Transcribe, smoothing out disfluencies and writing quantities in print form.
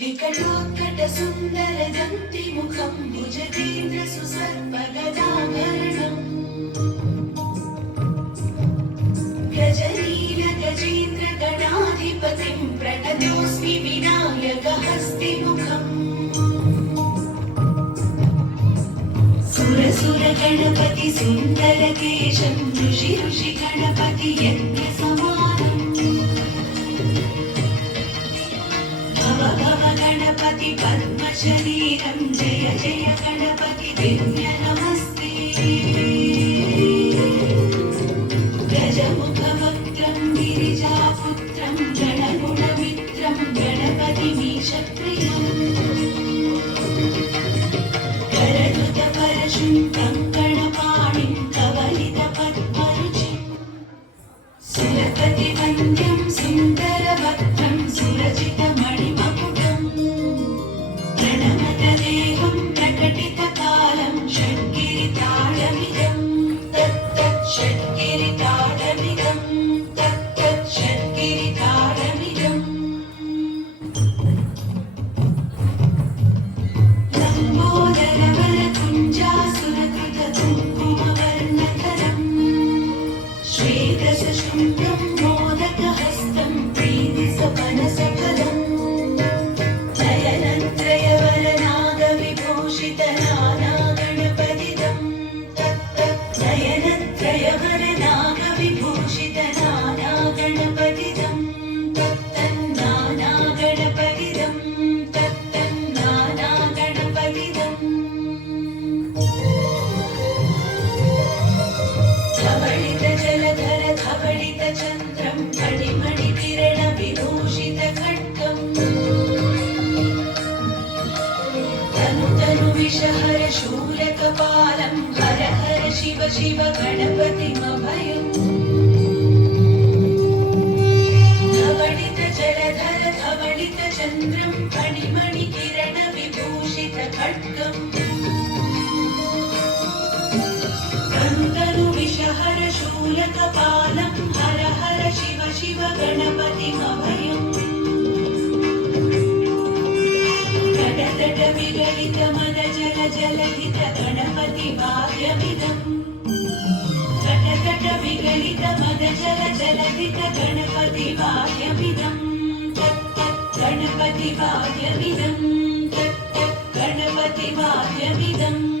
विकटोत्कट सुंदर दंति मुखं भुजगेन्द्र सुसर्पगदाभरणम् गजनीन गजेन्द्र गणाधिपतिं प्रणतोऽस्मि विनायकहस्तिमुखम् सुरसुर गणपति सुंदर केशं ऋषि ऋषि गणपति यज्ञ समानम् गणपति पद्मशरीरं जय जय गणपति दिव्य नमस्ते गजमुखवक्त्रं गिरिजापुत्रं गणगुणमित्रं गणपतिमीशप्रियम् करधुतपरशुं कङ्कणपाणिं कवलितपद्मरुचिं सुरपतिवन्द्यं सुन्दरवक्त्रं सुरजितमणिमकुटम् प्रणमतदेहं प्रकटितकालं षड्गिरिताडमिदं तत्तत् षड्गिरिताडमिदं तत्तत् षड्गिरिताडमिदम् लम्बोदरवरकुञ्जासुरकृतकुङ्कुमवर्णधरम् श्वेतसशृङ्गं मोदकहस्तं प्रीतिसपनसफलम् नयनत्रयवरनागविभूषितनानागणपतिदं तत्तत् नयनत्रयवरनागविभूषितनानागणपतिदं तत्तन्नानागणपतिदं तत्तन्नानागणपतिदम् धवलितजलधर धवलितचन्द्रं मणिमणिकिरणविभूषितखड्गम् तनुविषहर शूलकपालं हर हर शिव शिव गणपतिमभयम् धवलितजलधर धवलितचन्द्रं मणिमणिकिरणविभूषितखड्गम् तनुविषहर शूलकपालं हर हर शिव शिव गणपतिमभयम् गडगड विगलित मद जल जलधित गणपति भाग्यमिदम् गडगड विगलित मद जल जलधित गणपति भाग्यमिदम् तत्तत् गणपति भाग्यमिदम् तत्तत् गणपति भाग्यमिदम्